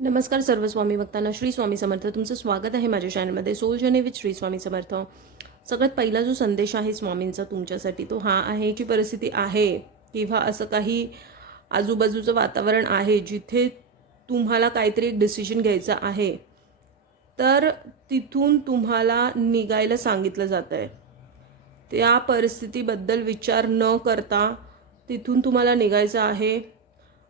नमस्कार सर्व स्वामी भक्तांना. श्री स्वामी समर्थ. तुमचं स्वागत आहे माझ्या चॅनलमध्ये soul journey with Shri Swami Samarth. सगळ्यात पहिला जो संदेश आहे स्वामींचा तुमच्यासाठी तो हा आहे, जी परिस्थिती आहे किंवा असं काही आजूबाजूचं वातावरण आहे जिथे तुम्हाला काहीतरी एक डिसिजन घ्यायचा आहे, तर तिथून तुम्हाला निघायला सांगितलं जातं आहे. त्या परिस्थितीबद्दल विचार न करता तिथून तुम्हाला निघायचं आहे.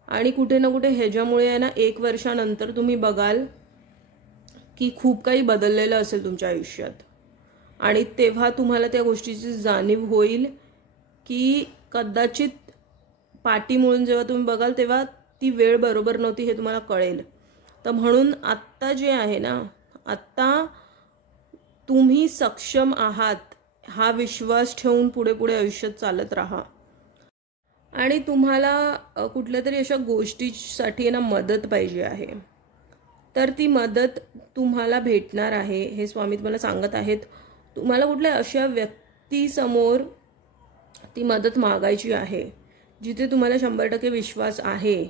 आणि कुठे ना कुठे ह्याच्यामुळे आहे ना, 1 वर्षानंतर तुम्ही बघाल की खूप काही बदललेलं असेल तुमच्या आयुष्यात. आणि तेव्हा तुम्हाला त्या गोष्टीची जाणीव होईल की कदाचित पाठीमुळून जेव्हा तुम्ही बघाल तेव्हा ती वेळ बरोबर नव्हती हे तुम्हाला कळेल. तर म्हणून आत्ता जे आहे ना, आत्ता तुम्ही सक्षम आहात हा विश्वास ठेवून पुढे पुढे आयुष्यात चालत राहा. आणि तुम्हाला कुठल्या तरी अशा गोष्टीसाठी ना मदत पाहिजे आहे, तर ती मदत तुम्हाला भेटणार आहे हे स्वामी तुम्हाला सांगत आहेत. तुम्हाला कुठल्या अशा व्यक्तीसमोर ती मदत मागायची आहे जिथे तुम्हाला 100% विश्वास आहे.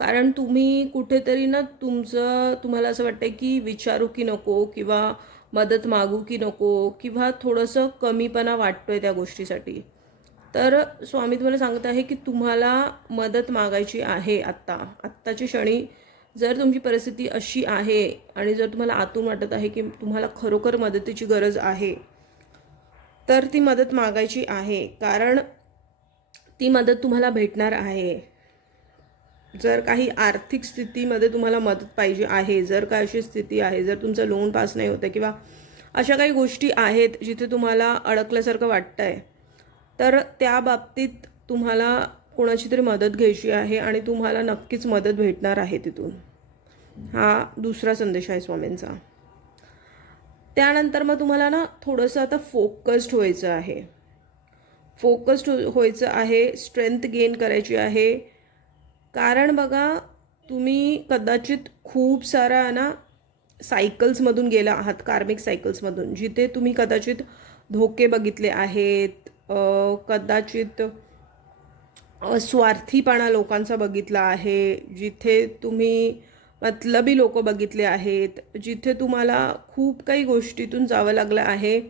कारण तुम्ही कुठेतरी ना तुम्हाला असं वाटतं की विचारू की नको किंवा मदत मागू की नको किंवा थोडंसं कमीपणा वाटतोय त्या गोष्टीसाठी. तर स्वामी तुम्हाला सांगत आहे की तुम्हाला मदत मागायची आहे आत्ताची क्षणी. जर तुमची परिस्थिती अशी आहे आणि जर तुम्हाला आतून वाटत आहे की तुम्हाला खरोखर मदतीची गरज आहे, तर ती मदत मागायची आहे. कारण ती मदत तुम्हाला भेटणार आहे. जर काही आर्थिक स्थितीमध्ये तुम्हाला मदत पाहिजे आहे, जर काय अशी स्थिती आहे, जर तुमचं लोन पास नाही होतं किंवा अशा काही गोष्टी आहेत जिथे तुम्हाला अडकल्यासारखं वाटतंय, तर त्या बाबतीत तुम्हाला कोणाची तरी मदत घ्यायची आहे आणि तुम्हाला नक्कीच मदत भेटणार आहे तिथून. हा दुसरा संदेश आहे स्वामींचा. त्यानंतर मग तुम्हाला ना थोडंसं आता फोकस्ड व्हायचं आहे. स्ट्रेंथ गेन करायची आहे. कारण बघा, तुम्ही कदाचित खूप सारा ना सायकल्समधून गेला आहात, कार्मिक सायकल्समधून, जिथे तुम्ही कदाचित धोके बघितले आहेत, कदाचित स्वार्थीपणा लोकांचा बघितला आहे, जिथे तुम्ही मतलबी लोक बघितले आहेत, जिथे तुम्हाला खूप काही गोष्टीतून जावं लागलं आहे.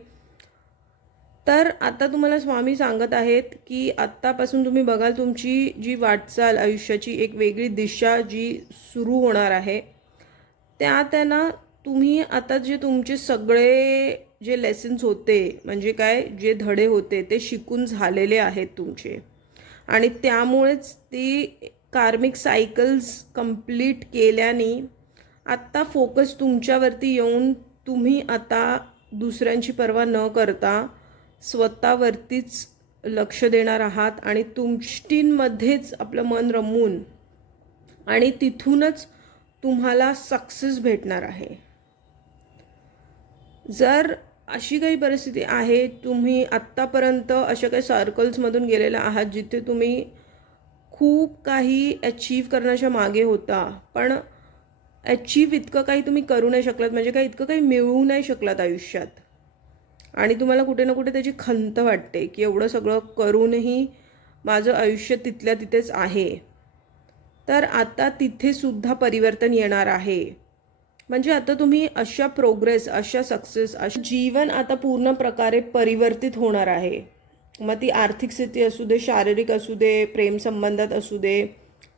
तर आता तुम्हाला स्वामी सांगत आहेत की आत्तापासून तुम्ही बघाल तुमची जी वाटचाल आयुष्याची एक वेगळी दिशा जी सुरू होणार आहे. त्यांना तुम्ही आता जे तुमचे सगळे जे लेसन्स होते, म्हणजे काय, जे धडे होते ते शिकून झालेले आहेत तुमचे. आणि त्यामुळेच ती कार्मिक सायकल्स कंप्लीट केल्याने आत्ता फोकस तुमच्यावरती येऊन तुम्ही आता दुसऱ्यांची पर्वा न करता स्वतःवरतीच लक्ष देणार आहात आणि तुमचींमध्येच आपलं मन रमवून आणि तिथूनच तुम्हाला सक्सेस भेटणार आहे. जर अशी काही परिस्थिती आहे, तुम्ही आत्तापर्यंत अशा काही सर्कल्समधून गेलेला आहात जिथे तुम्ही खूप काही अचीव करण्याच्या मागे होता, पण अचीव इतकं काही तुम्ही करू नाही शकलात, म्हणजे काय इतकं काही मिळवू नाही शकलात आयुष्यात, आणि तुम्हाला कुठे ना कुठे त्याची खंत वाटते की एवढं सगळं करूनही माझं आयुष्य तिथल्या तिथेच आहे. तर आता तिथे सुद्धा परिवर्तन येणार आहे. म्हणजे आता तुम्ही अशा प्रोग्रेस, अशा सक्सेस, अशा जीवन आता पूर्ण प्रकारे परिवर्तित होणार आहे. मग ती आर्थिक स्थिती असू दे, शारीरिक असू दे, प्रेमसंबंधात असू दे,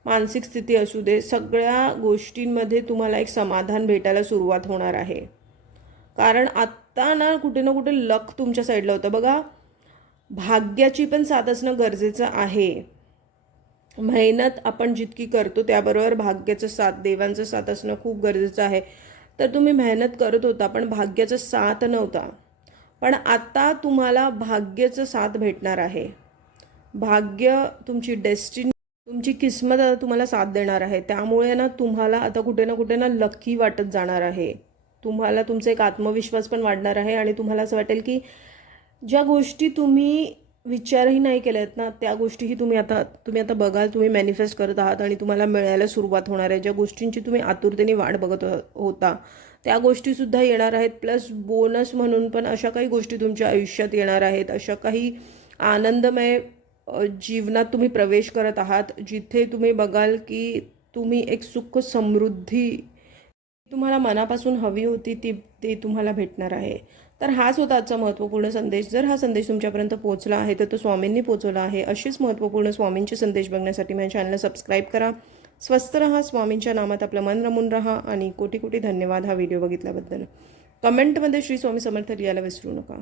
मानसिक स्थिती असू दे, सगळ्या गोष्टींमध्ये तुम्हाला एक समाधान भेटायला सुरुवात होणार आहे. कारण आत्ता ना कुठे लक तुमच्या साईडला होतं बघा. भाग्याची पण साथ असणं गरजेचं आहे. मेहनत आपण जितकी करतो त्याबरोबर भाग्याचं साथ, देवांचं साथ असणं खूप गरजेचं आहे. तर तुम्ही मेहनत करत होता पण भाग्याचा साथ नव्हता, पण आता तुम्हाला भाग्याचं साथ भेटणार आहे. भाग्य, तुमची डेस्टिनी, तुमची किस्मत आता तुम्हाला साथ देणार आहे. त्यामुळे ना तुम्हाला आता कुठे ना लकी वाटत जाणार आहे. तुम्हाला तुमचा एक आत्मविश्वास पण वाढणार आहे आणि तुम्हाला असं वाटेल की ज्या गोष्टी तुम्ही विचारही नाही केल्यात ना, त्या गोष्टीही तुम्ही आता बघाल, तुम्ही मॅनिफेस्ट करत आहात आणि तुम्हाला मिळायला सुरुवात होणार आहे. ज्या गोष्टींची तुम्ही आतुरतेने वाट बघत होता त्या गोष्टीसुद्धा येणार आहेत. प्लस बोनस म्हणून पण अशा काही गोष्टी तुमच्या आयुष्यात येणार आहेत. अशा काही आनंदमय जीवनात तुम्ही प्रवेश करत आहात जिथे तुम्ही बघाल की तुम्ही एक सुख समृद्धी तुम्हाला मनापासून हवी होती ते तुम्हाला भेटणार आहे. तर हाच होता आजचा महत्त्वपूर्ण संदेश. जर हा संदेश तुमच्यापर्यंत पोहोचला आहे तर तो स्वामींनी पोहोचवला आहे. अशीच महत्त्वपूर्ण स्वामींचे संदेश बघण्यासाठी माझ्या चॅनलला सबस्क्राईब करा. स्वस्थ रहा, स्वामींच्या नामात आपलं मन रमून राहा आणि कोटी कोटी धन्यवाद हा व्हिडिओ बघितल्याबद्दल. कमेंटमध्ये श्री स्वामी समर्थ लिहायला विसरू नका.